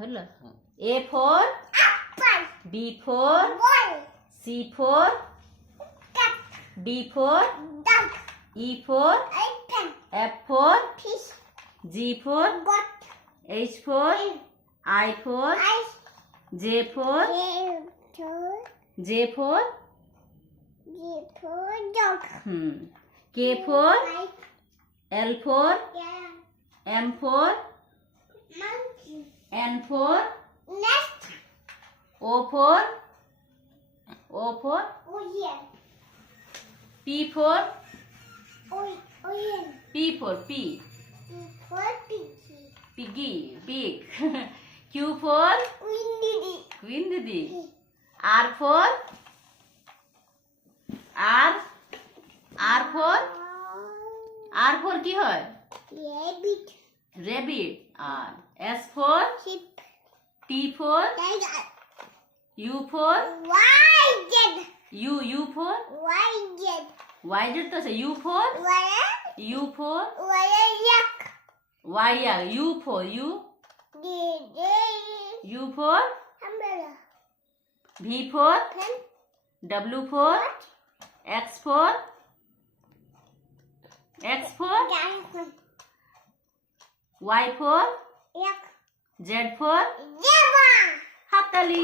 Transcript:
হলো A for B for C for D for E for F for G for H for I for J for K for L for M for N for O for P for Piggy, pig. Q for Queen Didi. R for কি হয়? Rabbit. R S for T for U for U for Y to আছে U for U for Y U for V for W for X for Y for Z for হাততালি।